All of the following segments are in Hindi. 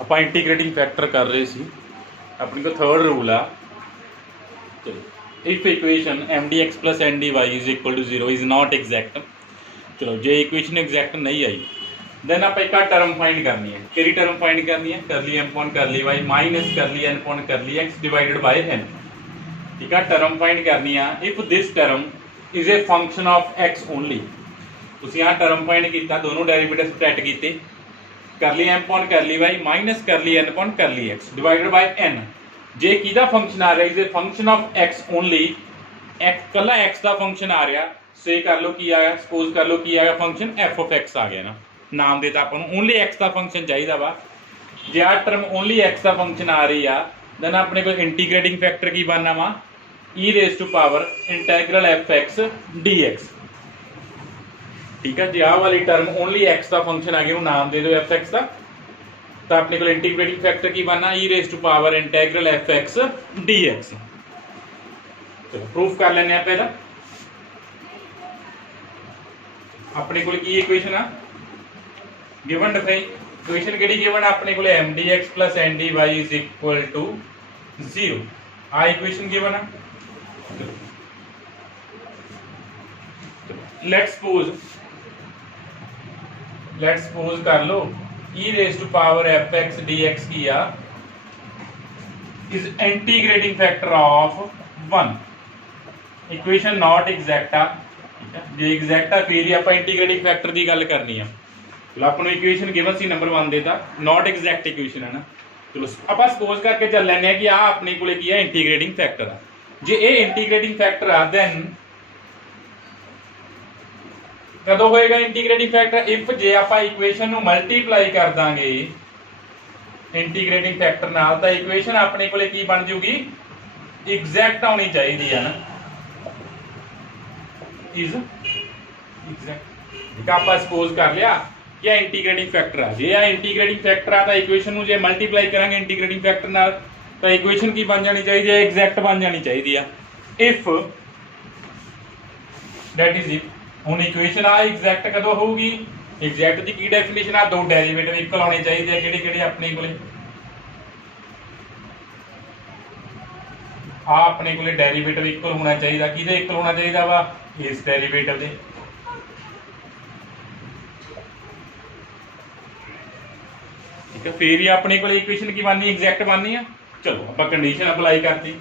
ਆਪਾਂ ਇੰਟੀਗ੍ਰੇਟਿੰਗ ਫੈਕਟਰ ਕਰ ਰਹੇ ਸੀ। अपने को थर्ड रूल आ, चलो if equation m d x plus n d y is equal to 0 is not exact. चलो जो इक्वेशन एग्जैक्ट नहीं आई देन आप एक टर्म फाइंड करनी है। केरी टर्म फाइंड करनी है, कर ली एम पॉन कर ली वाई माइनस कर ली एन पॉन कर ली एक्स डिवाइडेड बाय एन। ठीक है, टर्म फाइंड करनी है। If this term is a function of X only, तुसीं यहाँ टर्म फाइंड किया, दोनों डेरिवेटिव सैट किए, कर ली एम पॉन कर ली वाई माइनस कर ली एन पॉन कर ली एक्स डिवाइडेड बाय एन। जे किहदा फंक्शन आ रहा is a function of X only, कला एक्स का फंक्शन आ रहा, से कर लो की आया, सपोज कर लो की आया फंक्शन एफ ऑफ एक्स आ गया ना, नाम देता अपन ओनली एक्स का फंक्शन चाहिए वा। जे आ टर्म ओनली एक्स का फंक्शन आ रही आ देन अपने को इंटीग्रेटिंग फैक्टर की बनना वा E raise to power integral F x D X. ठीक है, जो आ वाली टर्म ओनली एक्स का फंक्शन आ गया, नाम दे दो एफ एक्स का, तो अपने को इंटीग्रेटिंग फैक्टर की बनना e raise to power integral F x D x. चलो प्रूफ कर लेने पहला। अपने को इक्वेशन आ गिवन डिफाइन, इक्वेशन केड़ी गिवन अपने को m d x plus n d y is equal to 0, आ इक्वेशन गिवन आ। लेट्स सपोज कर लो e raise to power f x D x की आ is integrating factor of 1। Equation not exact आ, जो एग्जैक्ट आ फिर ही आप इंटीग्रेटिंग फैक्टर की गल करनी है। चलो अपन इक्वेशन गिवन सी नंबर 1 देता, नॉट एग्जैक्ट इक्वेशन है ना। चलो आप सपोज करके चल लेने कि आ अपने को इंटीग्रेटिंग फैक्टर आ, जे ये इंटीग्रेटिंग फैक्टर आ देन कदों होएगा इंटीग्रेटिंग फैक्टर, इफ जे आप इक्वेशन नू मल्टीप्लाई कर देंगे इंटीग्रेटिंग फैक्टर नाल, तो इक्वेशन अपने को की बन जूगी एग्जैक्ट आनी चाहिए है ना, इज एग्जैक्ट। आप सपोज कर लिया कि इंटीग्रेटिंग फैक्टर आ, जे इंटीग्रेटिंग फैक्टर आ तो इक्वेशन नू जे मल्टीप्लाई करांगे इंटीग्रेटिंग फैक्टर नाल, तो इक्वेशन की बन जानी चाहिए, एग्जैक्ट बन जानी चाहिए। इफ दैट इज इफ हुण इक्वेशन आ एग्जैक्ट कदों होगी, एग्जैक्ट की की डेफिनेशन आ, दो डेरिवेटिव इक्वल होने चाहिए। किहड़े किहड़े अपने को आ, अपने को डेरिवेटिव इक्वल होना चाहिए, किहदे इक्वल होना चाहिए वा, इस डेरिवेटिव दे। ठीक है, फिर ही अपने को इक्वेशन की बननी एग्जैक्ट बननी है। चलो आप कंडीशन अप्लाई करती,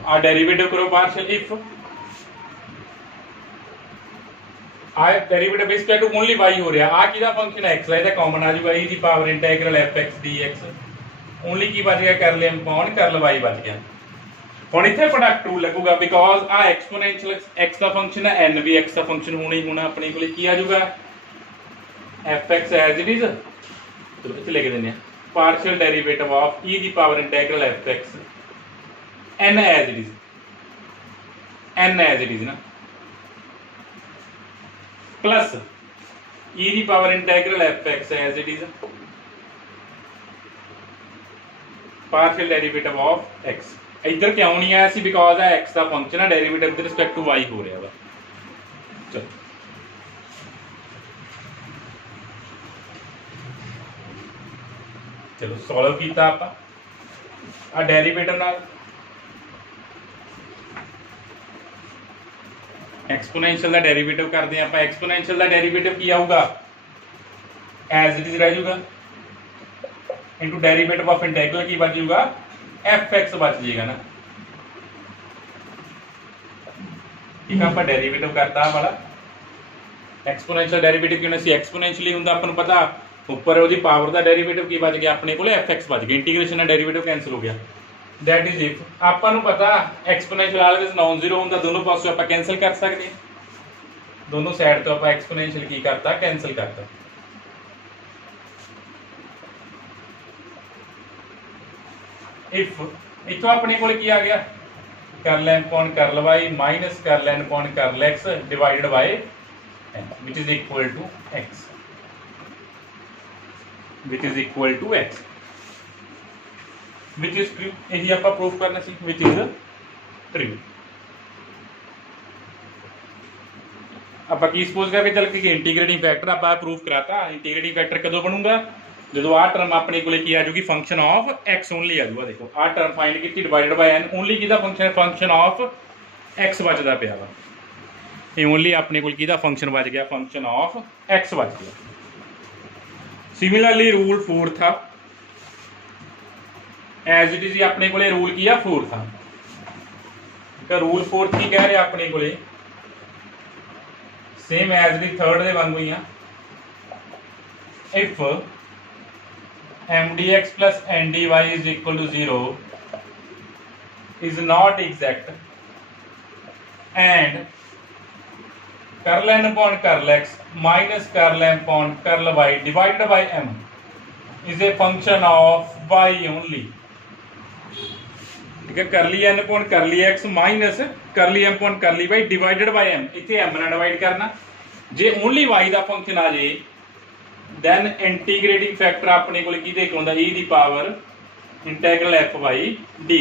आ डेरिवेटिव करो पार्शियल, इफ आ derivative is equal to only y हो रहा, आ किहदा फंक्शन है x, ਇਹਦਾ ਕਾਮਨ ਆ ਜਾਊਗਾ e ਦੀ power integral fx dx, only की बच गया कर ले अपॉन कर ले y बच गया। ਹੁਣ ਇੱਥੇ ਪ੍ਰੋਡਕਟ ਰੂਲ ਲੱਗੂਗਾ ਬਿਕੋਜ਼ ਆ ਐਕਸਪੋਨੈਂਸ਼ੀਅਲ x ਦਾ ਫੰਕਸ਼ਨ ਹੈ, n ਵੀ x ਦਾ ਫੰਕਸ਼ਨ ਹੋਣਾ ਹੀ ਹੋਣਾ, ਆਪਣੇ ਕੋਲ ਕੀ ਆ ਜਾਊਗਾ fx ਐਜ਼ ਇਟ ਇਜ਼। ਚਲੋ ਇੱਥੇ ਲਿਖ ਦਿੰਦੇ ਆ ਪਾਰਸ਼ੀਅਲ ਡੈਰੀਵੇਟਿਵ ਆਫ e ਦੀ power integral fx n as it is, n as it is ना, प्लस e की power integral fx as it is partial derivative of x। इधर क्यों नहीं आया सी, बिकॉज है x का फंक्शन है, derivative with respect to y हो रहा है। चलो चलो सॉल्व किया आप आ डेरिवेटिव नाल एक्सपोनेंशियल का डेरिवेटिव करते हैं आप, एक्सपोनेंशियल का डेरिवेटिव की आऊगा एज इट इज रह जाऊगा इनटू डेरिवेटिव ऑफ इंटीग्रल की बच जाऊगा एफ एक्स बच जाएगा ना। ठीक है, आप डेरिवेटिव करता वाला एक्सपोनेंशियल डेरिवेटिव क्यों सी एक्सपोनेंशियली हुंदा, अपन पता ऊपर उसकी पावर का डेरिवेटिव की बच गया, अपने को एफ एक्स बच गया, इंटीग्रेशन का डेरिवेटिव कैंसिल हो गया। दैट इज इफ आपको पता एक्सपोनेंशियल ऑलवेज नॉन जीरो होंगे, दोनों पासों आप कैंसिल कर सकते हैं, दोनों साइड तो आप एक्सपोनेंशियल की करता कैंसिल करता। इफ इथों अपने को की आ गया कर लेन पॉन कर ल वाई माइनस कर लेन पॉन कर ल x divided by n which is equal to x, which is equal to x, which is true. यही आप प्रूफ करना सी, विच इज ट्रू। ਆਪਾਂ ਕੀ ਸਪੋਜ਼ ਕਰਕੇ ਚੱਲ ਕਿ ਇੰਟੀਗ੍ਰੇਟਿੰਗ ਫੈਕਟਰ ਆਪਾਂ ਪ੍ਰੂਫ ਕਰਾਤਾ। ਇੰਟੀਗ੍ਰੇਟਿੰਗ ਫੈਕਟਰ ਕਦੋਂ ਬਣੂਗਾ, ਜਦੋਂ ਆਹ ਟਰਮ ਆਪਣੇ ਕੋਲੇ ਕੀ ਆ ਜੂਗੀ, ਫੰਕਸ਼ਨ ਆਫ x ਓਨਲੀ ਆ ਜੂਗਾ। ਦੇਖੋ ਆਹ ਟਰਮ ਫਾਈਂਡ ਕੀਤੀ ਡਿਵਾਈਡਡ ਬਾਈ n, ਓਨਲੀ ਕਿਹਦਾ ਫੰਕਸ਼ਨ ਆਫ x ਬਚਦਾ ਪਿਆ ਵਾ। ਇਹ ਓਨਲੀ ਆਪਣੇ ਕੋਲ ਕਿਹਦਾ ਫੰਕਸ਼ਨ ਬਚ ਗਿਆ, ਫੰਕਸ਼ਨ ਆਫ x ਬਚ ਗਿਆ। ਸਿਮਿਲਰਲੀ ਰੂਲ 4 ਆ, ਐਜ਼ ਇਟ ਇਜ਼ ਆਪਣੇ ਕੋਲੇ ਰੂਲ ਕੀ ਆ 4 ਆ। ਰੂਲ 4 ਕੀ ਕਹਿ ਰਿਹਾ ਆਪਣੇ ਕੋਲੇ, ਸੇਮ ਐਜ਼ ਦੀ ਥਰਡ ਦੇ ਵਾਂਗੂ ਹੀ ਆ। If mdx plus ndy is equal to 0 is not exact and curl n upon curl x minus curl m upon curl y divided by m is a function of y only। ठीक है, करली n upon curly x minus करली m upon curly y divided by m, इतने m ਨਾਲ डिवाइड करना। जे ओनली y ਦਾ फंक्शन आ जाए then इंटीग्रेटिंग फैक्टर अपने को की आउंदा e ਦੀ पावर इंटैग्रल fy dy।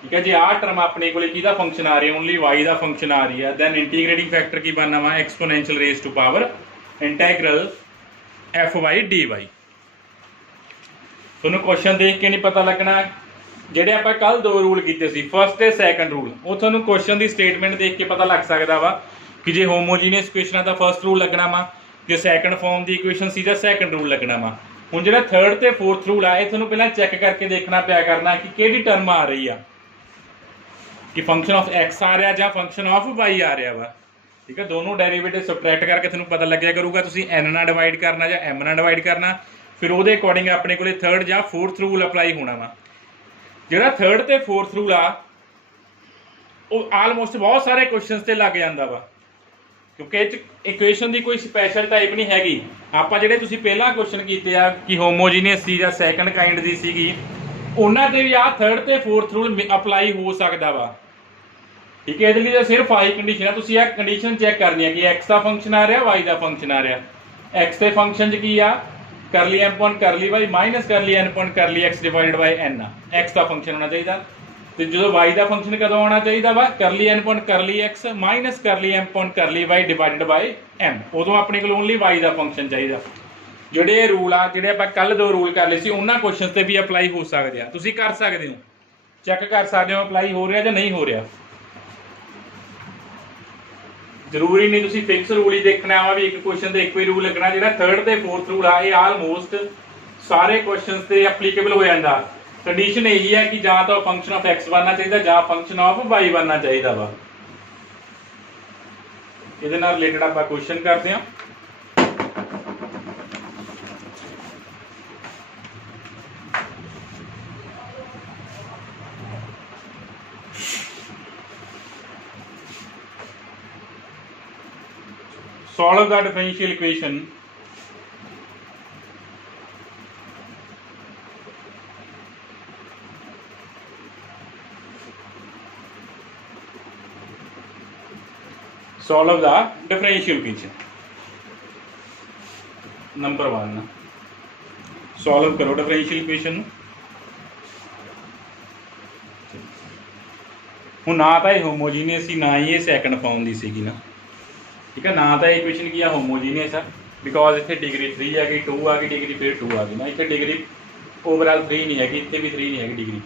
ठीक है, जे आ टर्म अपने को की फंक्शन आ रही है, ओनली y ਦਾ फंक्शन आ रही है, then इंटीग्रेटिंग फैक्टर की बनना वा exponential raise to power integral fy dy। ਤੁਹਾਨੂੰ क्वेश्चन देख के नहीं पता लगना, ਜਿਹੜੇ ਆਪਾਂ ਕੱਲ ਦੋ ਰੂਲ ਕੀਤੇ ਸੀ, ਫਸਟ ਤੇ ਸੈਕੰਡ ਰੂਲ, ਉਹ ਤੁਹਾਨੂੰ ਕੁਐਸਚਨ ਦੀ ਸਟੇਟਮੈਂਟ ਦੇਖ ਕੇ ਪਤਾ ਲੱਗ ਸਕਦਾ ਵਾ ਕਿ ਜੇ ਹੋਮੋਜੀਨੀਅਸ ਇਕੁਏਸ਼ਨ ਆ ਤਾਂ ਫਸਟ ਰੂਲ ਲੱਗਣਾ ਵਾ, ਜੇ ਸੈਕੰਡ ਫਾਰਮ ਦੀ ਇਕੁਏਸ਼ਨ ਸੀ ਤਾਂ ਸੈਕੰਡ ਰੂਲ ਲੱਗਣਾ ਵਾ। ਹੁਣ ਜਿਹੜਾ ਥਰਡ ਤੇ ਫੋਰਥ ਰੂਲ ਆ, ਇਹ ਤੁਹਾਨੂੰ ਪਹਿਲਾਂ ਚੈੱਕ ਕਰਕੇ ਦੇਖਣਾ ਪਿਆ ਕਰਨਾ ਕਿ ਕਿਹੜੀ ਟਰਮ ਆ ਰਹੀ ਆ, ਕਿ ਫੰਕਸ਼ਨ ਆਫ x ਆ ਰਿਹਾ ਜਾਂ ਫੰਕਸ਼ਨ ਆਫ y ਆ ਰਿਹਾ ਵਾ। ਠੀਕ ਹੈ, ਦੋਨੋਂ ਡੈਰੀਵੇਟਿਵ ਸਬਟਰੈਕਟ ਕਰਕੇ ਤੁਹਾਨੂੰ ਪਤਾ ਲੱਗਿਆ ਕਰੂਗਾ ਤੁਸੀਂ n ਨਾਲ ਡਿਵਾਈਡ ਕਰਨਾ ਜਾਂ m ਨਾਲ ਡਿਵਾਈਡ ਕਰਨਾ, ਫਿਰ ਉਹਦੇ ਅਕੋਰਡਿੰਗ ਆਪਣੇ ਕੋਲੇ ਥਰਡ ਜਾਂ ਫੋਰਥ ਰੂਲ ਅਪਲਾਈ ਹੋਣਾ ਵਾ। ਜਿਹੜਾ ਥਰਡ ਤੇ ਫੋਰਥ ਰੂਲ ਆ ਉਹ ਆਲਮੋਸਟ ਬਹੁਤ ਸਾਰੇ ਕੁਐਸਚਨਸ ਤੇ ਲੱਗ ਜਾਂਦਾ ਵਾ, ਕਿਉਂਕਿ ਇਹ 'ਚ ਇਕੁਏਸ਼ਨ ਦੀ ਕੋਈ ਸਪੈਸ਼ਲ ਟਾਈਪ ਨਹੀਂ ਹੈਗੀ। ਆਪਾਂ ਜਿਹੜੇ ਤੁਸੀਂ ਪਹਿਲਾਂ ਕੁਐਸਚਨ ਕੀਤੇ ਆ ਕਿ ਹੋਮੋਜੀਨੀਅਸ ਸੀ ਜਾਂ ਸੈਕੰਡ ਕਾਈਂਡ ਦੀ ਸੀਗੀ, ਉਹਨਾਂ ਤੇ ਵੀ ਆਹ ਥਰਡ ਤੇ ਫੋਰਥ ਰੂਲ ਅਪਲਾਈ ਹੋ ਸਕਦਾ ਵਾ। ਠੀਕ ਹੈ, ਇਹਦੇ ਲਈ ਤਾਂ ਸਿਰਫ ਆਹੀ ਕੰਡੀਸ਼ਨ ਆ, ਤੁਸੀਂ ਇਹ ਕੰਡੀਸ਼ਨ ਚੈੱਕ ਕਰਨੀ ਹੈ ਕਿ x ਦਾ ਫੰਕਸ਼ਨ ਆ ਰਿਹਾ, y ਦਾ ਫੰਕਸ਼ਨ ਆ ਰਿਹਾ। x ਦੇ ਫੰਕਸ਼ਨ 'ਚ ਕੀ ਆ, करली m upon curly y minus curly n upon curly x divided by n आ, x का फंक्शन होना चाहिए। तो जो y का फंक्शन कदों आना चाहिए वा, करली n upon curly x minus करली m upon curly y divided by m, उदों अपने को ओनली y का फंक्शन चाहिए। ਜਿਹੜੇ ਰੂਲ ਆ, ਜਿਹੜੇ ਆਪਾਂ ਕੱਲ ਦੋ ਰੂਲ ਕਰ ਲਏ ਸੀ, ਉਹਨਾਂ ਕੁਐਸਚਨਸ ਤੇ ਵੀ ਅਪਲਾਈ ਹੋ ਸਕਦੇ ਆ। ਤੁਸੀਂ ਕਰ ਸਕਦੇ ਹੋ, ਚੈੱਕ ਕਰ ਸਕਦੇ ਹੋ ਅਪਲਾਈ ਹੋ ਰਿਹਾ ਜਾਂ ਨਹੀਂ ਹੋ ਰਿਹਾ। ਜ਼ਰੂਰੀ ਨਹੀਂ ਤੁਸੀਂ ਫਿਕਸ ਰੂਲ ਹੀ ਦੇਖਣਾ ਵਾ ਵੀ ਇੱਕ ਕੁਐਸਚਨ ਤੇ ਇੱਕੋ ਹੀ ਰੂਲ ਲੱਗਣਾ। ਜਿਹੜਾ ਥਰਡ ਤੇ ਫੋਰਥ ਰੂਲ ਆ, ਇਹ ਆਲਮੋਸਟ ਸਾਰੇ ਕੁਐਸਚਨਸ ਤੇ ਐਪਲੀਕੇਬਲ ਹੋ ਜਾਂਦਾ। ਕੰਡੀਸ਼ਨ ਇਹੀ ਹੈ ਕਿ ਜਾਂ ਤਾਂ ਫੰਕਸ਼ਨ ਆਫ x ਬਣਨਾ ਚਾਹੀਦਾ ਜਾਂ ਫੰਕਸ਼ਨ ਆਫ y ਬਣਨਾ ਚਾਹੀਦਾ ਵਾ। ਇਹਦੇ ਨਾਲ ਰਿਲੇਟਡ ਆਪਾਂ ਕੁਐਸਚਨ ਕਰਦੇ ਹਾਂ। Solve the differential equation number 1 solve करो डिफरेंशियल इक्वेशन। हूँ ना तो ये होमोजीनियस ही ना ही ये सैकंड फॉर्म की सीगी ना। ठीक है, ना तो इक्वेशन की होमोजीनियस है बिकॉज इतने डिग्री 3 है, 2 आ गई डिग्री, फिर 2 आ गई ना, इतने डिग्री ओवरऑल 3 नहीं हैगी, इतने भी 3 नहीं हैगी डिग्री।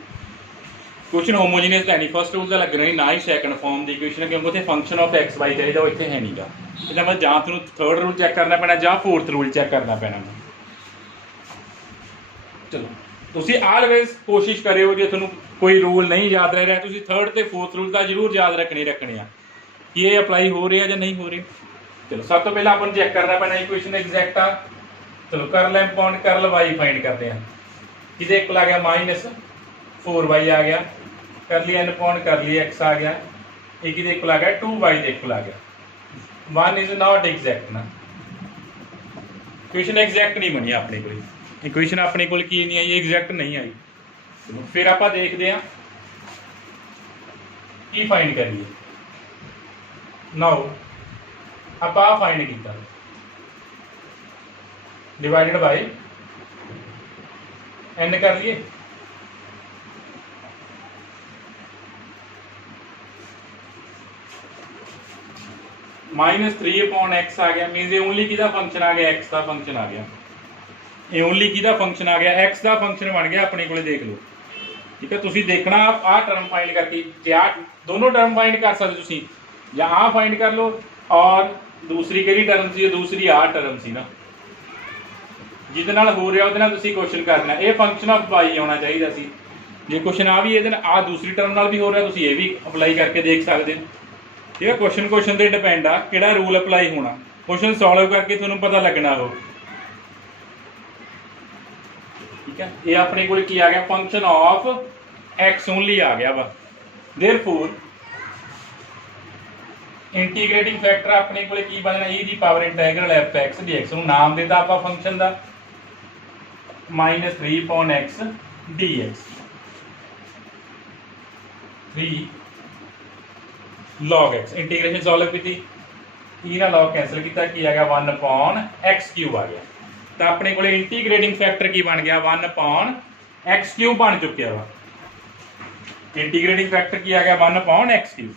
क्वेश्चन होमोजीनियस है नहीं, फर्स्ट रूल का लगना नहीं, ना ही सैकंड फॉर्म की इक्वेशन, क्योंकि उत्थे फंक्शन ऑफ x y चाहिए, वो इतने है नहीं गा। इसका मतलब जां तुहानूं थर्ड रूल चैक करना पैना जां फोर्थ रूल चैक करना पैना। चलो तुसीं ऑलवेज कोशिश करियो, जे तुहानूं कोई रूल नहीं याद रह रहा, तुसीं थर्ड ते फोर्थ रूल तो जरूर याद रखने आ कि ये अप्लाई हो रहे हैं या नहीं हो रहे। चलो सब तो पहले अपन चेक करना पैना इक्वेशन एग्जैक्ट आ। चलो करल m upon करल y फाइंड करते हैं। किसे इक्वल आ गया माइनस 4y आ गया, करली n upon करली x आ गया, एक किसे इक्वल आ गया 2y दे इक्वल आ गया। 1 इज नॉट एग्जैक्ट ना, इक्वेशन एग्जैक्ट नहीं बनी अपने को, इक्वेशन अपने को की नहीं आई, एग्जैक्ट नहीं आई। चलो फिर आप देखते हैं की फाइंड करिए। नाउ आप फाइंड किया डिवाइडेड बाय n कर लिए। -3/x आ गया, मीनस ये ओनली किहदा फंक्शन आ गया, x का फंक्शन आ गया। ये ओनली किहदा फंक्शन आ गया, x का फंक्शन बन गया अपने को, देख लो। ठीक है, तुसीं देखना आप आ टर्म फाइंड करके, जे आ दोनों टर्म फाइंड कर सकते तुसीं, या आ फाइंड कर लो और दूसरी किहड़ी टर्म सी, दूसरी आ टर्म सी ना, जिहदे नाल हो रहा उहदे नाल तुसीं क्वेश्चन करना। ये फंक्शन ऑफ y आना चाहिए सी। जे क्वेश्चन आ भी ये आ दूसरी टर्म नाल भी हो रहा, तुसीं ये भी अप्लाई करके देख सकते हो। ठीक है, क्वेश्चन ते डिपेंड आ किहड़ा रूल अप्लाई होना, क्वेश्चन सॉल्व करके तुहानूं पता लगना हो। ठीक है, ये अपने को की आ गया, फंक्शन ऑफ x ओनली आ गया वा। देयरफॉर इंटीग्रेटिंग फैक्टर अपने को की बनना, e the power integral f(x) dx ਨੂੰ ਨਾਮ ਦਿੱਤਾ ਆਪਾਂ ਫੰਕਸ਼ਨ ਦਾ -3/x dx 3 log x integration solve की, e ਨਾਲ log कैंसिल किया, की आ गया 1/x³ आ गया। तो अपने को इंटीग्रेटिंग फैक्टर की बन गया 1/x³ बन चुकिया वा। इंटीग्रेटिंग फैक्टर की आ गया 1/x³।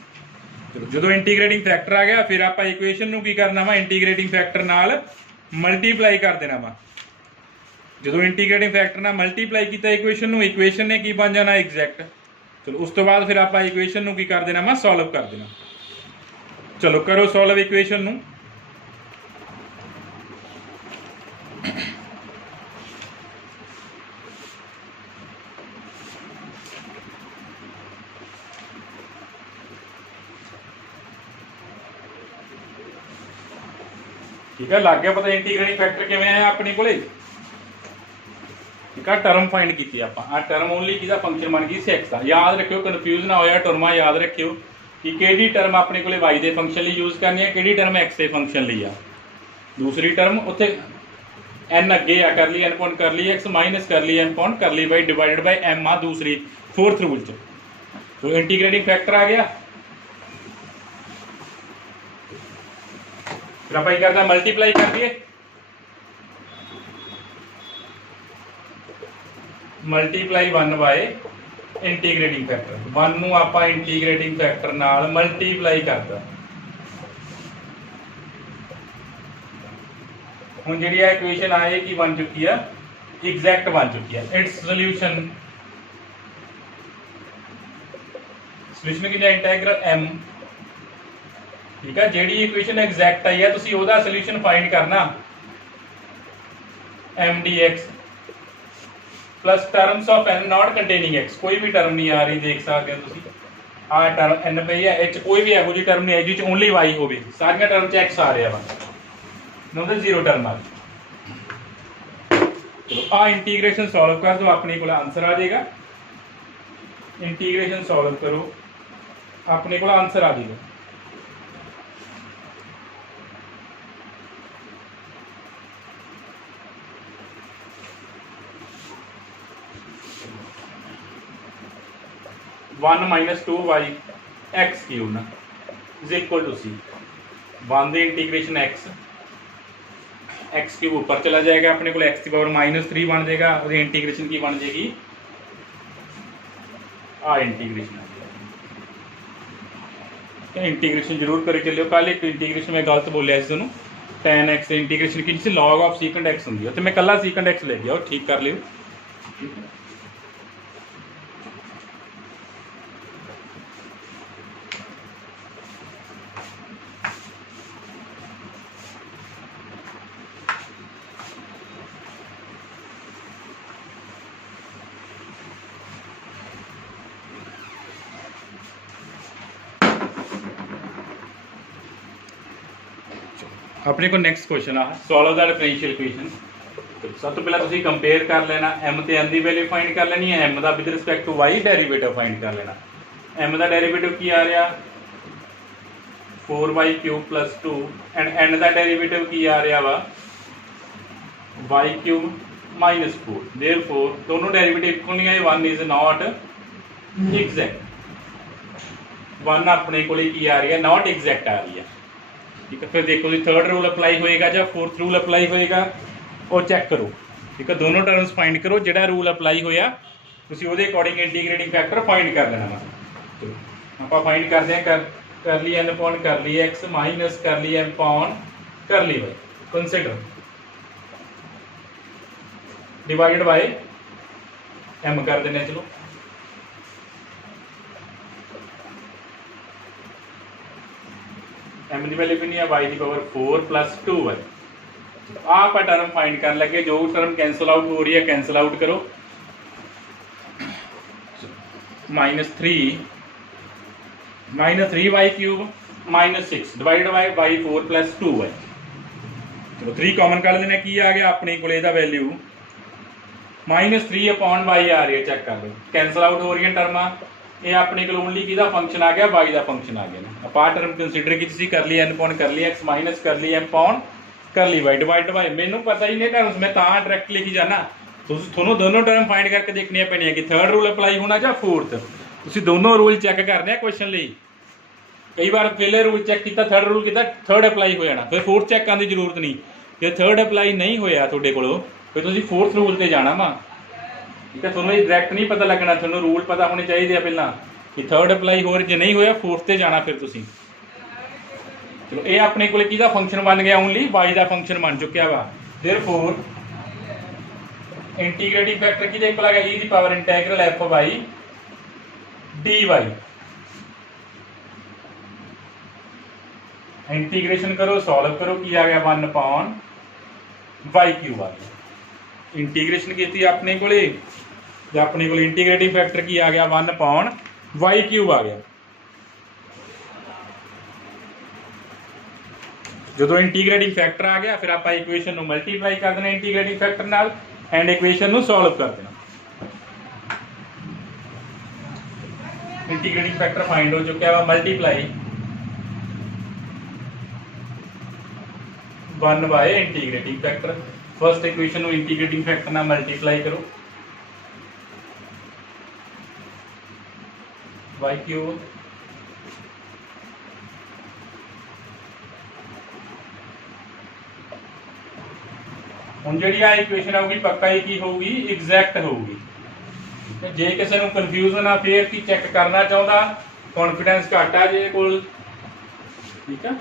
चलो जो इंटीग्रेटिंग फैक्टर आ गया, फिर आप इक्वेशन नूं की करना वा, इंटीग्रेटिंग फैक्टर नाल मल्टीप्लाई कर देना वा। जो इंटीग्रेटिंग फैक्टर नाल मल्टीप्लाई किया इक्वेशन नूं, इक्वेशन ने की बन जाना एग्जैक्ट। चलो उस तो बाद फिर आप इक्वेशन नूं की कर देना वा, सॉल्व कर देना। चलो करो सॉल्व इक्वेशन नूं। ठीक है, लग गया पता इंटीग्रेटिंग फैक्टर किवें आया अपने कोले। ठीक है, टर्म फाइंड की आप, टर्म ओनली किहदा फंक्शन बन गई x का। याद रखियो, कन्फ्यूज ना होया, टर्मां याद रखियो कि किहड़ी टर्म अपने कोले y के फंक्शन लिए यूज करनी है, किहड़ी टर्म x के फंक्शन लिए आ। दूसरी टर्म उत्थे n अगे आ, कर ली n पॉइंट कर ली x माइनस कर ली n पॉइंट कर ली y डिवाइडेड बाय m आ दूसरी फोर्थ रूल च। तो इंटीग्रेटिंग फैक्टर आ गया, फिर आप करना मल्टीप्लाई कर दिए, मल्टीप्लाई 1 बाय इंटीग्रेटिंग फैक्टर 1 नूं आप इंटीग्रेटिंग फैक्टर नाल मल्टीप्लाई करता। हुण जिहड़ी इक्वेशन आए की बन चुकी है, एग्जैक्ट बन चुकी है। इट्स सोल्यूशन की इंटीग्रल m। ठीक है, जिहड़ी इक्वेशन एग्जैक्ट आई है, तुसीं ओहदा सोल्यूशन फाइंड करना m dx plus terms of n not containing x। कोई भी टर्म नहीं आ रही, देख सकते हो तुसीं आ टर्म n पई है, h कोई भी इहो जी टर्म नहीं है जिस ओनली y होवे, सारियां टर्म च x आ रहा वा, मतलब जीरो टर्म आ रही। चलो आ इंटीग्रेशन सॉल्व कर दो, अपने को आंसर आ जाएगा। इंटीग्रेशन सॉल्व करो, अपने को आंसर आ जाएगा। One -2y(x³ is equal to c। 1 the integration x³ ऊपर चला जाएगा, अपने को x की पावर -3 बन जाएगा, और इंटीग्रेशन की बन जाएगी आ इंटीग्रेशन। इंटीग्रेशन जरूर करके चलियो। कल एक इंटीग्रेशन में गलत बोलिया सी तुहानूं, tan x इंटीग्रेशन की जिससे log ऑफ सीकेंड x होंगी, तो मैं कला सीकेंड x ले गया, ठीक कर लियो। अपने को नेक्स्ट क्वेश्चन आ सॉल्व द डिफरेंशियल इक्वेशन। सब तो पहला तुसीं कंपेयर कर लेना, m ते n की वैल्यू फाइंड कर लेनी है, m का with respect to y derivative find कर लेना। m का डेरीवेटिव की आ रहा 4y³ + 2 एंड n का डेरीवेटिव की आ रहा वा y³ - 4। देयरफॉर दोनों डेरीवेटिव इक्वल नहीं है, 1 इज नॉट एग्जैक्ट। 1 अपने को की आ रही है, नॉट एग्जैक्ट आ रही है। ठीक है, फिर देखो जी थर्ड रूल अप्लाई होएगा या फोर्थ रूल अप्लाई होएगा, और चेक करो। ठीक है, दोनों टर्म्स फाइंड करो, जिहड़ा रूल अप्लाई होया तुसीं उहदे अकॉर्डिंग इंटीग्रेटिंग फैक्टर फाइंड कर लेना वा। चलो आपां फाइंड करते हैं। कर curly n upon curly x minus curly m upon curly y consider divided by m कर देने। चलो एम की वैल्यू कितनी है वाई की पावर 4 प्लस 2y। आप टर्म फाइंड कर लगे, जो टर्म कैंसल आउट हो रही है कैंसल आउट करो। -3 y cube -6 divided by y 4 plus 2y। चलो 3 कॉमन कर देना, की आ गया अपने को वैल्यू -3 अपॉन वाई आ रही है, चेक कर लो कैंसल आउट हो रही है टर्म। ये अपने को ओनली किहदा फंक्शन आ गया, वाई का फंक्शन आ गया। आप टर्म कंसीडर की c curly n upon curly x minus curly m upon curly y divide by मैनू पता ही नहीं टर्म्स, मैं डायरैक्ट लिखी जाना। ਤੁਹਾਨੂੰ दोनों टर्म फाइंड करके देखनिया पैनी है कि थर्ड रूल अप्लाई होना या फोर्थ। ਤੁਸੀਂ दोनों रूल चेक करने हैं क्वेश्चन ਲਈ। कई बार पहले रूल चेक किया थर्ड रूल किया थर्ड अप्लाई हो जाना, फिर फोर्थ चेक करने की जरूरत नहीं। जो थर्ड अप्लाई नहीं होया ਤੁਹਾਡੇ ਕੋਲੋਂ फिर ਤੁਸੀਂ फोर्थ रूल ਤੇ जाना वा। ठीक है, ਤੁਹਾਨੂੰ ਇਹ डायरैक्ट नहीं पता लगना, ਤੁਹਾਨੂੰ रूल पता होने चाहिए पहला कि थर्ड अप्लाई हो रहा, जो नहीं होया फोर्थ ਤੇ जाना फिर ਤੁਸੀਂ। चलो ये अपने को किहदा फंक्शन बन गया, ओनली वाई का फंक्शन बन चुकिया वा। देयरफॉर इंटीग्रेटिंग फैक्टर की इक्वल आ गया e की power integral f y d y. Integration करो सॉल्व करो, की आ गया 1 अपॉन वाई क्यूब आ गया। इंटीग्रेशन की अपने को इंटीग्रेटिंग फैक्टर की आ गया 1 अपॉन वाई क्यूब आ गया। जो इंटीग्रेटिंग फैक्टर आ गया फिर आप इक्वेशन मल्टीप्लाई कर देना इंटीग्रेटिंग फैक्टर नाल एंड इक्वेशन ਨੂੰ सॉल्व कर देना। इंटीग्रेटिंग फैक्टर फाइंड हो चुका है, multiply 1 by integrating factor. First equation ਨੂੰ इंटीग्रेटिंग फैक्टर ਨਾਲ मल्टीप्लाई करो y क्यूब ਹੁਣ ਜਿਹੜੀ ਆ ਇਕੁਏਸ਼ਨ ਆਊਗੀ ਪੱਕਾ ਹੀ ਕੀ ਹੋਊਗੀ, ਐਗਜ਼ੈਕਟ ਹੋਊਗੀ। ਜੇ ਕਿਸੇ ਨੂੰ ਕਨਫਿਊਜ਼ਨ ਆ ਫੇਰ ਕੀ ਚੈੱਕ ਕਰਨਾ ਚਾਹੁੰਦਾ, ਕੌਨਫੀਡੈਂਸ ਘੱਟ ਆ ਜੇ ਕੋਲ, ਠੀਕ ਆ,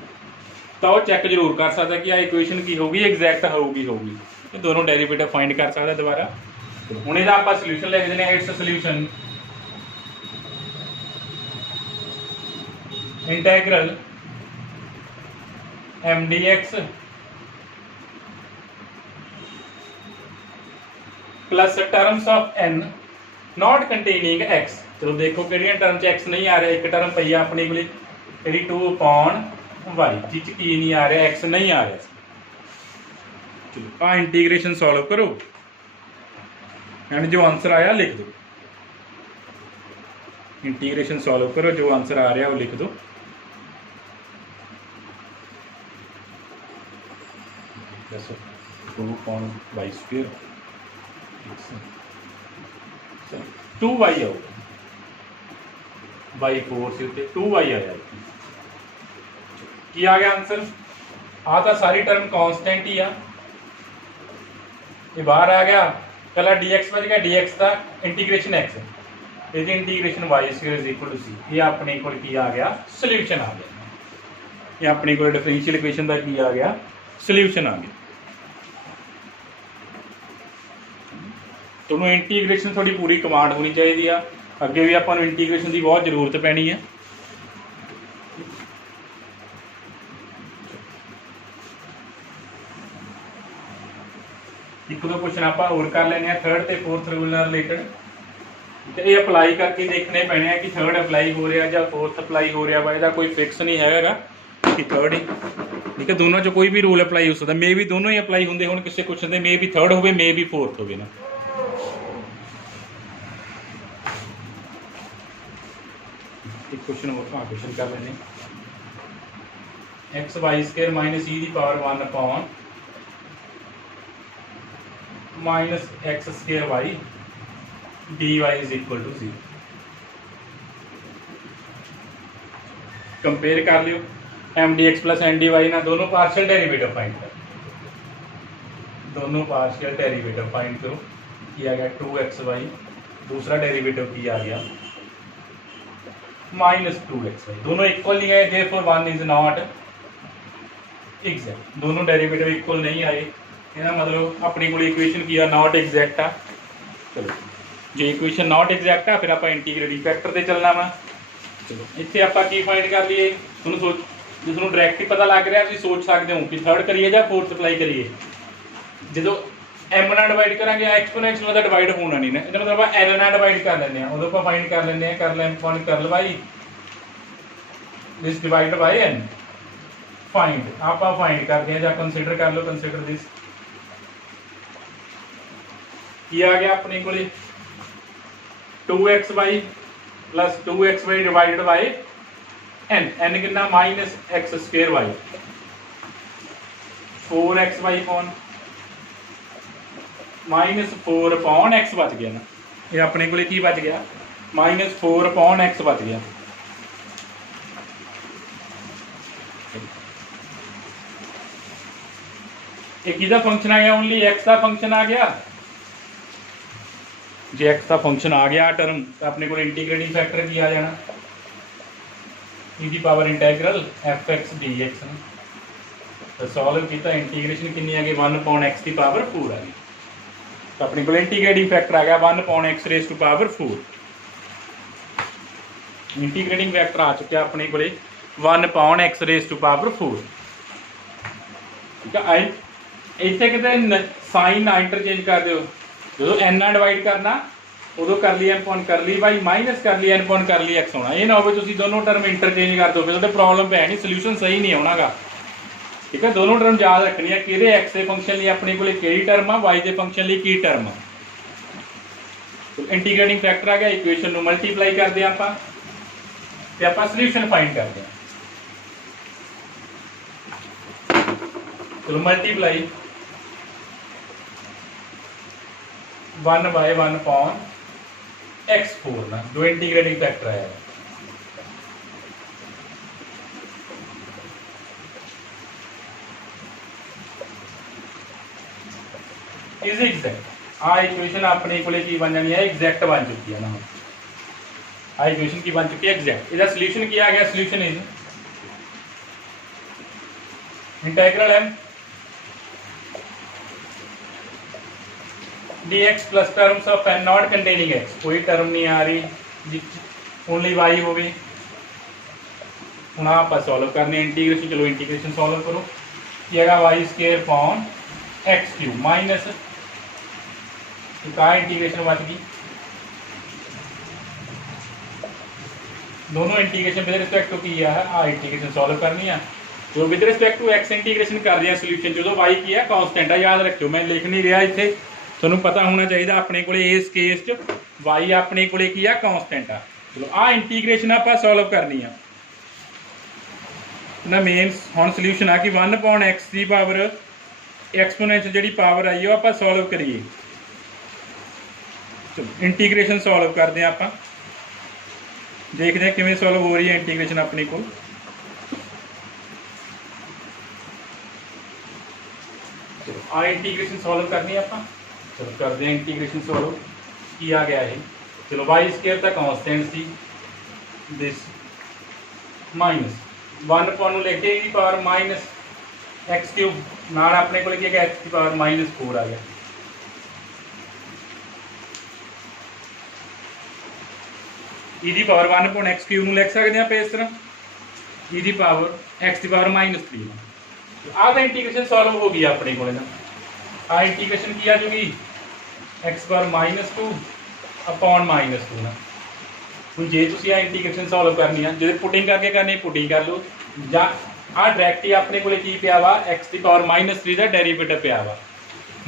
ਤਾਂ ਉਹ ਚੈੱਕ ਜ਼ਰੂਰ ਕਰ ਸਕਦਾ ਕਿ ਆ ਇਕੁਏਸ਼ਨ ਕੀ ਹੋਊਗੀ, ਐਗਜ਼ੈਕਟ ਹੋਊਗੀ। ਇਹ ਦੋਨੋਂ ਡੈਰੀਵੇਟਿਵ ਫਾਈਂਡ ਕਰ ਸਕਦਾ ਦੁਬਾਰਾ। ਹੁਣ ਇਹਦਾ ਆਪਾਂ ਸੋਲੂਸ਼ਨ ਲਿਖ ਦਿੰਦੇ ਆ। It's solution integral m d x plus terms of n not containing x. चलो देखो कि टर्म च एक्स नहीं आ रहा, एक टर्म पई अपनी को 2 अपॉन वाई जिस की नहीं आ रहा, एक्स नहीं आ रहा। चलो आ इंटीग्रेशन सॉल्व करो एंड जो आंसर आया लिख दो। इंटीग्रेशन सॉल्व करो, जो आंसर आ रहा वो लिख दो। Two upon Y square 2y आओ बाई 4 से उत्ते 2y आया की आ गया आंसर। आ तो सारी टर्म कांस्टेंट ही आ, ये बाहर आ गया कला dx बच गया, dx का इंटीग्रेशन x है, ये integration y square is equal to c। ये अपने को की आ गया सोल्यूशन आ गया, ये अपने को डिफरेंशियल इक्वेशन का की आ गया सोल्यूशन आ गया। ਤੁਹਾਨੂੰ ਇੰਟੀਗ੍ਰੇਸ਼ਨ थोड़ी पूरी कमांड होनी चाहिए आ, अगे भी आपां नूं इंटीग्रेशन की बहुत जरूरत पैनी है। एक दो क्वेश्चन आपां होर कर लैने हैं थर्ड ते फोर्थ रूल नाल रिलेटेड, तो ये अप्लाई करके देखने पैने हैं कि थर्ड अप्लाई हो रहा या फोर्थ अप्लाई हो रहा वा। इसका कोई फिक्स नहीं हैगा कि थर्ड ही, ठीक है, दोनों चो कोई भी रूल अप्लाई हो सकता, मे भी दोनों ही अप्लाई होंगे। हुण किसी क्वेश्चन दे मे भी थर्ड होवे मे भी फोर्थ होवे ना। एक क्वेश्चन और क्वेश्चन कर लेने, x y square minus e की power 1 upon minus x square y d y is equal to 0। Compare कर लियो m d x plus n d y ना, दोनों पार्शियल डेरिवेटिव फाइंड कर, दोनों पार्शियल डेरिवेटिव फाइंड करो। की आ गया 2xy, दूसरा डेरिवेटिव की आ गया माइनस 2xy दोनों इक्वल नहीं आए, therefore one is not exact. दोनों डेरिवेटिव इक्वल नहीं आए, ਇਹਦਾ मतलब अपने को इक्वेशन की आ नॉट एग्जैक्ट आ। चलो जो इक्वेशन नॉट एग्जैक्ट आ फिर आप इंटीग्रेटिंग फैक्टर से चलना वा। चलो इतने आप फाइंड कर लीए, तुहानूं सोच जो तुहानूं डायरैक्ट ही पता लग रहा तुसीं सोच सकते हो कि थर्ड करिए या फोर्थ अप्लाई करिए। जो एम नाल डिवाइड करांगे एक्सपोनेंशियल का डिवाइड होना नहीं ना, इसका मतलब आप एल नाल डिवाइड कर लेंगे, उदों आप फाइंड कर लेंगे कर लैम पॉइंट कर लवाई this divide by n find आप फाइंड करते हैं या कंसीडर कर लो, कंसीडर दिस की आ गया अपने को 2xy plus 2xy divided by n, n कितना minus x square y 4xy upon minus 4 upon x बच गया ना, ये अपने को की बच गया माइनस 4 अपॉन एक्स बच गया। एक किहदा फंक्शन आ गया, ओनली एक्स का फंक्शन आ गया। जे एक्स का फंक्शन आ गया टर्म तो अपने को इंटीग्रेटिंग फैक्टर की आ जाना e power integral F x D x तो सॉल्व किया, इंटीग्रेशन कितनी आ गई 1 अपॉन एक्स की पावर 4 आ गई, तो अपने को इंटीग्रेटिंग फैक्टर आ गया 1 upon x raise to power 4। Integrating factor आ चुका अपने को 1 upon x raise to power 4। ठीक है, इतने कितने साइन ना इंटरचेंज कर दो, जो एन ना डिवाइड करना उदो कर ली एन पॉन कर ली बाई माइनस कर ली एन पॉन कर ली एक्स होना, ये ना हो दोनों टर्म इंटरचेंज कर दो फिर प्रॉब्लम पे है नहीं, सोल्यूशन सही नहीं होना गा। ठीक है, दोनों टर्म याद रखनी है कि एक्स के फंक्शन लिए अपने को टर्म आ, वाई के फंक्शन लिए की टर्म आ। तो इंटीग्रेटिंग फैक्टर आ गया, इक्वेशन को मल्टीप्लाई करते हैं आप सोल्यूशन फाइंड करते हैं। चलो मल्टीप्लाई 1 बाय 1 अपॉन x4 ना जो इंटीग्रेटिंग फैक्टर है इज एग्जैक्ट। आ इक्वेशन अपने को की बन जानी है एग्जैक्ट बन चुकी है ना, आ इक्वेशन की बन चुकी है एग्जैक्ट। इसका सोल्यूशन किया गया, solution is integral m dx plus terms of n not containing x, कोई टर्म नहीं आ रही ओनली y हो गई। हम आप सॉल्व करने इंटीग्रेशन, चलो इंटीग्रेशन सॉल्व करो, ये y square upon x cube minus का इंटीग्रेशन बच गई, दोनों इंटीग्रेशन विद रिस्पेक्ट टू किया है, आ इंटीग्रेशन सॉल्व करनी है जो with respect to x integration कर रहे हैं सोल्यूशन, जो वाई की है कांस्टेंट है, याद रखियो मैं लिख नहीं रहा इतने, ਤੁਹਾਨੂੰ पता होना चाहिए अपने को इस केस च वाई अपने को की है कांस्टेंट आ। चलो आ इंटीग्रेशन आप सॉल्व करनी है ना, मेन हम सोल्यूशन आ कि 1 अपॉन एक्स की पावर एक्सपोनेंशियल जी पावर आई है आप सॉल्व करिए। चलो इंटीग्रेशन सॉल्व करते हैं, आप देखते हैं किमें सॉल्व हो रही है इंटीग्रेशन अपने को। चलो आ इंटीग्रेशन सॉल्व करनी है आप, चलो करते हैं इंटीग्रेशन सॉल्व किया गया है। चलो वाई स्क्वायर तक constant see this minus 1 upon लेके की पावर माइनस एक्स क्यूब नाल अपने को लिखिएगा एक्स की पावर माइनस 4 आ गया। ई पावर 1 अपॉन एक्स क्यूब लिख सकते हैं इस तरह ई पावर एक्स की पावर माइनस 3। आ तो इंटीग्रेशन सॉल्व हो गई अपने को ना, आ इंटीग्रेशन की आ जाएगी एक्स पावर -2 अपॉन -2 ना। हम जे तुम आ इंटीग्रेशन सॉल्व करनी है, जो पुटिंग करके करनी पुटिंग कर लो, या आ डायरैक्ट ही अपने को पिया वा एक्स की पावर -3 का डेरीवेटिव पिया वा,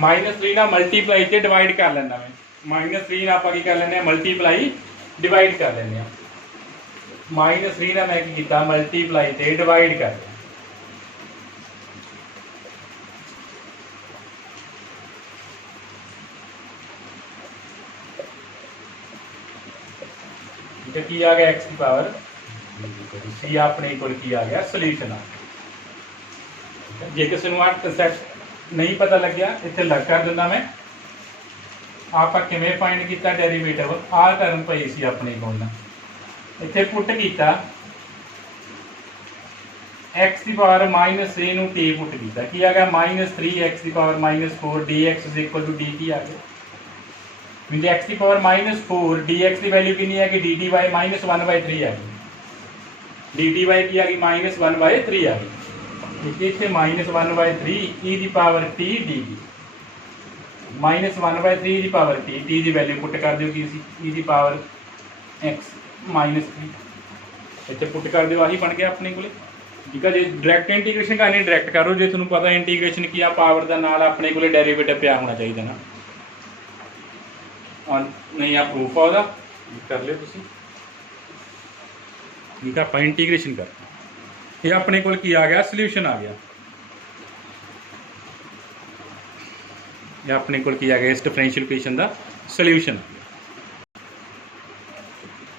-3 ना मल्टीप्लाई से डिवाइड कर लेना मैं, -3 आप कर लें मल्टीप्लाई डिवाइड कर लें, -3 ना मैं किया मल्टीप्लाई से डिवाइड कर लिया। की आ गया एक्स की पावर सी अपने को की आ गया सोल्यूशन आ। जे किसी को कंसैप्ट नहीं पता लग गया इतने लग कर दिता मैं, आप किमें फाइंड किया डेरीवेटिव आ टर्म पई सी अपने को इत्थे पुट किया एक्स की पावर -3 नूं टी पुट किया की आ गया -3 एक्स की power -4 d x is equal to d t आ गया मीन एक्स की पावर -4 डी एक्स की वैल्यू कितनी है कि डी टी वाई -1/3 आ गई डी टी वाई की आ गई -1/3 आ गई इतने -1/3 e the power t d t -1/3 the power t t की वैल्यू पुट कर दो की ई दी पावर एक्स -3 इतने पुट कर दो आही बन गया अपने को ठीक है जी डायरैक्ट इंटीग्रेशन करनी डायरैक्ट करो जो तुहानूं पता इंटीग्रेशन की आ पावर का नाल अपने को डेरीवेटिव पिया होना चाहिए ना नहीं आ प्रूफ आ कर लियो तुसीं ठीक है आप इंटीग्रेशन कर ये अपने को की आ गया सल्यूशन आ गया ये अपने को की आ गया इस डिफरेंशियल इक्वेशन का सल्यूशन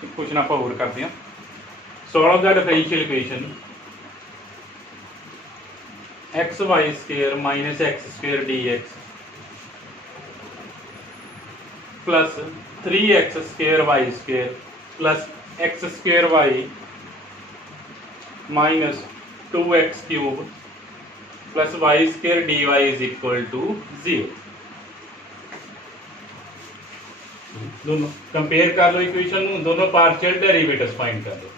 क्वेश्चन आप होर करते हैं solve the differential equation x y square minus x square d x plus 3x square y square plus x square y minus 2x cube plus y square d y is equal to 0 दोनों कंपेयर कर लो इक्वेशन दोनों पार्शियल डेरिवेटिव्स फाइंड कर लो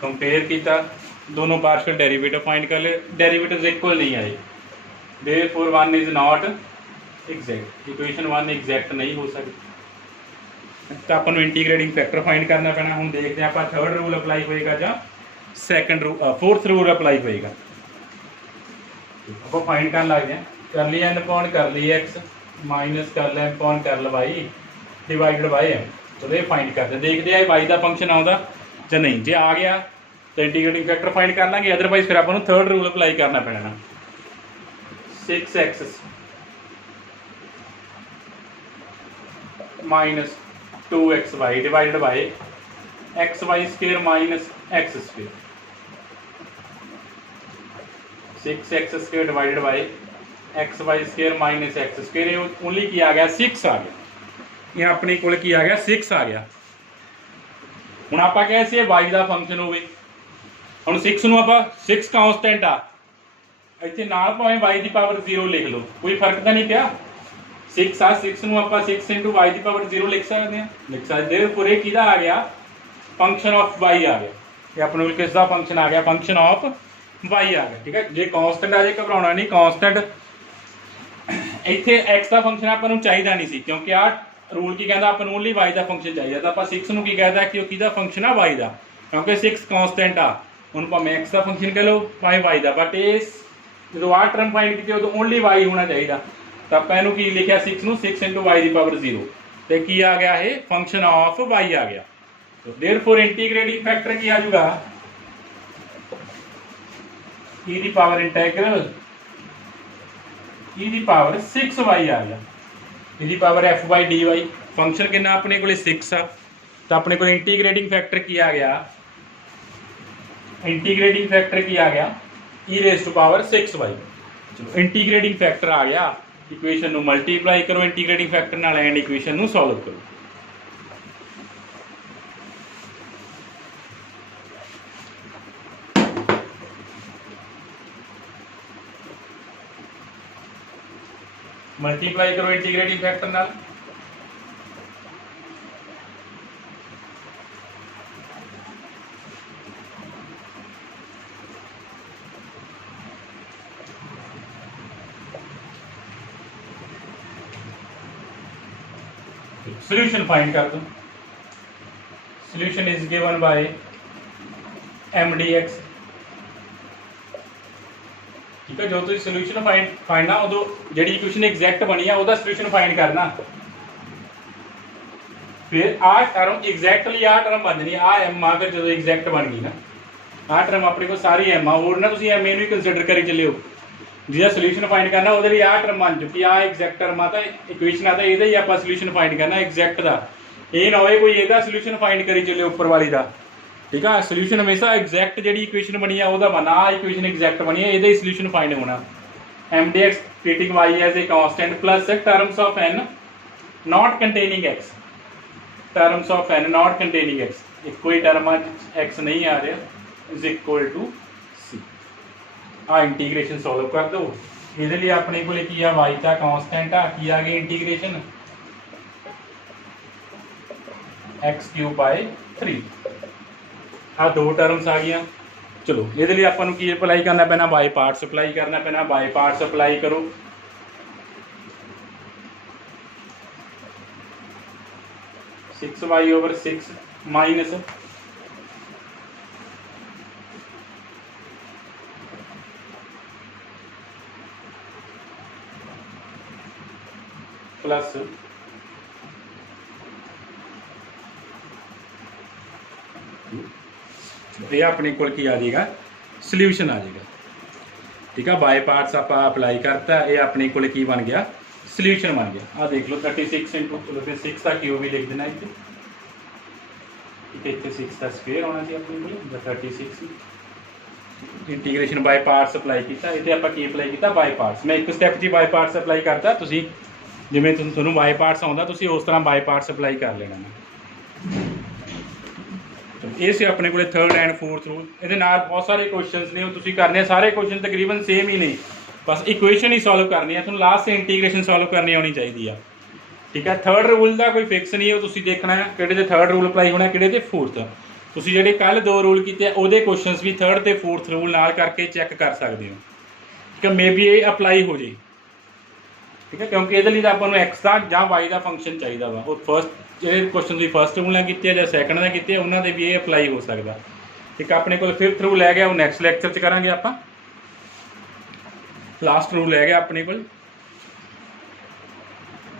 कंपेयर किया दोनों पार्शियल डेरिवेटिव फाइंड कर ले डेरिवेटिव्स इक्वल नहीं आए therefore one is not exact equation one exact नहीं हो सकती तो अपन इंटीग्रेटिंग फैक्टर फाइंड करना पैना हम देखते हैं आप थर्ड रूल अप्लाई होएगा या second rule fourth rule apply होएगा आप फाइंड करने लग जाए कर लिया एन अपॉन कर ली एक्स माइनस कर लिया अपॉन कर लो वाई डिवाइडेड बाय एम चलो ये फाइंड करते देखते हैं वाई का फंक्शन आता ਜਾਂ नहीं जे आ गया तो इंटीग्रेटिंग फैक्टर फाइंड कर लेंगे अदरवाइज फिर आपको थर्ड रूल अप्लाई करना पैना 6x minus 2xy divided bye xy square minus x square 6x square divided by xy square minus x square only की आ गया 6 आ गया ये अपने को की आ गया 6 आ गया ਹੁਣ ਆਪਾਂ ਕਹੇ ਸੀ ਇਹ y ਦਾ ਫੰਕਸ਼ਨ ਹੋਵੇ ਹੁਣ 6 ਨੂੰ ਆਪਾਂ 6 ਕਾਂਸਟੈਂਟ ਆ ਇੱਥੇ ਨਾਲ ਭਾਵੇਂ y ਦੀ ਪਾਵਰ 0 ਲਿਖ ਲਓ ਕੋਈ ਫਰਕ ਤਾਂ ਨਹੀਂ ਪਿਆ 6 ਆ 6 ਨੂੰ ਆਪਾਂ 6 y ਦੀ ਪਾਵਰ 0 ਲਿਖ ਸਕਦੇ ਹਾਂ ਲਿਖ ਸਕਦੇ ਹਾਂ ਪੂਰੇ ਕਿਹਦਾ ਆ ਗਿਆ ਫੰਕਸ਼ਨ ਆਫ y ਆ ਗਿਆ ਇਹ ਆਪਣੇ ਕੋਲ ਕਿਸ ਦਾ ਫੰਕਸ਼ਨ ਆ ਗਿਆ ਫੰਕਸ਼ਨ ਆਫ y ਆ ਗਿਆ ਠੀਕ ਹੈ ਜੇ ਕਾਂਸਟੈਂਟ ਆ ਜੇ ਘਬਰਾਉਣਾ ਨਹੀਂ ਕਾਂਸਟੈਂਟ ਇੱਥੇ x ਦਾ ਫੰਕਸ਼ਨ ਆਪਾਂ ਨੂੰ ਚਾਹੀਦਾ ਨਹੀਂ ਸੀ ਕਿਉਂਕਿ ਆ रूल की कहता अपन ओनली वाई का फंक्शन चाहिए तो आप 6 ਨੂੰ ਕੀ कहता है कि किहदा फंक्शन है वाई का क्योंकि 6 कांस्टेंट आ हुण भावें x का फंक्शन कह लो भावें वाई का बट इस जो आ टर्म फाइंड की उदों ओनली वाई होना चाहिए तो आप इहनूं की लिखिया 6 ਨੂੰ 6 × y ਦੀ ਪਾਵਰ 0 ਤੇ ਕੀ आ गया ये फंक्शन ऑफ y आ गया तो देयरफॉर इंटीग्रेटिंग फैक्टर की आ जाऊगा e ਦੀ पावर इंटीग्रल e ਦੀ पावर 6y आ गया ਇਹਦੀ ਪਾਵਰ ਐਫ ਬਾਈ ਡੀ ਵਾਈ ਫੰਕਸ਼ਨ ਕਿੰਨਾ ਆਪਣੇ ਕੋਲੇ 6 ਆ ਤਾਂ ਆਪਣੇ ਕੋਲ ਇੰਟੀਗ੍ਰੇਟਿੰਗ ਫੈਕਟਰ ਕੀ ਆ ਗਿਆ ਇੰਟੀਗ੍ਰੇਟਿੰਗ ਫੈਕਟਰ ਕੀ ਆ ਗਿਆ e raise to power 6y ਚਲੋ ਇੰਟੀਗ੍ਰੇਟਿੰਗ ਫੈਕਟਰ ਆ ਗਿਆ ਇਕੁਏਸ਼ਨ ਨੂੰ ਮਲਟੀਪਲਾਈ ਕਰੋ ਇੰਟੀਗ੍ਰੇਟਿੰਗ ਫੈਕਟਰ ਨਾਲ ਐਂਡ ਇਕੁਏਸ਼ਨ ਨੂੰ ਸੋਲਵ ਕਰੋ मल्टीप्लाई करो इंटीग्रेटिंग फैक्टर नाल सॉल्यूशन फाइंड कर दो solution is given by mdx ठीक है जो तुम सोल्यूशन फाइंड ना उदो जी इक्वेशन एग्जैक्ट बनी है वह सोल्यूशन फाइंड करना फिर आ टर्म एग्जैक्टली आ टर्म बन जानी आ एम आ फिर जो एग्जैक्ट बन गई ना आ टर्म अपने को सारी एम आ और ना तुम एम ए कंसिडर करी चलियो जिसका सोल्यूशन फाइंड करना वो आ टर्म बन चुकी आ एग्जैक्ट टर्म आता इक्वेशन आता ये ही आप सोल्यूशन फाइंड करना एग्जैक्ट का ये ना हो कोई यदा सोल्यूशन फाइंड करी चलियो उपर वाली का ठीक है सोल्यूशन हमेशा एग्जैक्ट जी इक्वेशन बनी है वह बनना आ इक्वेशन एग्जैक्ट बनी है ये सोल्यूशन फाइंड होना MDX treating y as a constant plus terms of n not containing x, terms of n not containing x, ਇੱਕੋ ਹੀ ਟਰਮਾਂ x ਨਹੀਂ ਆ ਰਿਹਾ, is equal to c। ਆ ਇੰਟੀਗ੍ਰੇਸ਼ਨ ਸੋਲਵ ਕਰ ਦਿਓ। ਇਹਦੇ ਲਈ ਆਪਣੇ ਕੋਲ ਕੀ ਆ, y ਤਾਂ ਕਾਂਸਟੈਂਟ ਆ, ਕੀ ਆ ਗਈ ਇੰਟੀਗ੍ਰੇਸ਼ਨ x³/3, ਆ ਦੋ ਟਰਮਸ ਆ ਗਈਆਂ। ਚਲੋ ਇਹਦੇ ਲਈ ਆਪਾਂ ਨੂੰ ਕੀ ਅਪਲਾਈ ਕਰਨਾ ਪੈਣਾ, ਬਾਈ ਪਾਰਟਸ ਅਪਲਾਈ ਕਰਨਾ ਪੈਣਾ। ਬਾਈ ਪਾਰਟਸ ਅਪਲਾਈ ਕਰੋ। Six y over six minus plus ये अपने को की आ जाएगा, सोल्यूशन आ जाएगा। ठीक है, बाय पार्ट्स आप अप्लाई करता, ये अपने को की बन गया, सोल्यूशन बन गया। आ देख लो 36 इंटू, चलो फिर 6 का क्यू भी लिख देना इतने, ठीक है, इतने 6 का स्क्वेयर होना चाहिए अपने को 36। इंटीग्रेशन बाय पार्ट्स अप्लाई किया, इतने आप अप्लाई किया बाय पार्ट्स। मैं एक स्टैप जी बाय पार्ट्स अप्लाई करता, तुम जिमें तुहानूं बाय पार्ट्स आउंदा तुसीं उस तरह बाय पार्ट्स अप्लाई कर लेना। ये से अपने को थर्ड एंड फोर्थ रूल, ये बहुत सारे क्वेश्चन ने तुसीं करने, सारे क्वेश्चन तकरीबन सेम ही नहीं, बस इक्वेशन ही सॉल्व करनी है, तुहानूं लास्ट से इंटीग्रेशन सॉल्व करनी आनी चाहिए। ठीक है, थर्ड रूल का कोई फिक्स नहीं है, तुसीं देखना है किहड़े ते थर्ड रूल अप्लाई होना, किहड़े ते फोर्थ। तुसीं जिहड़े कल दो रूल कीते उहदे क्वेश्चन भी थर्ड ते फोर्थ रूल नाल करके चैक कर सकते हो कि मे बी ये अप्लाई हो जाए। ठीक है, क्योंकि ये आपको एक्स का ਜਾਂ वाई का फंक्शन चाहिए वा, और फस्ट जो क्वेश्चन भी फस्ट रूल किए या सैकंड का किए उन्होंने भी ये अप्लाई हो सकता। ठीक है, अपने को फिफ्थ रूल है गया, वो नैक्सट लैक्चर च करांगे। आप लास्ट रूल है गया अपने को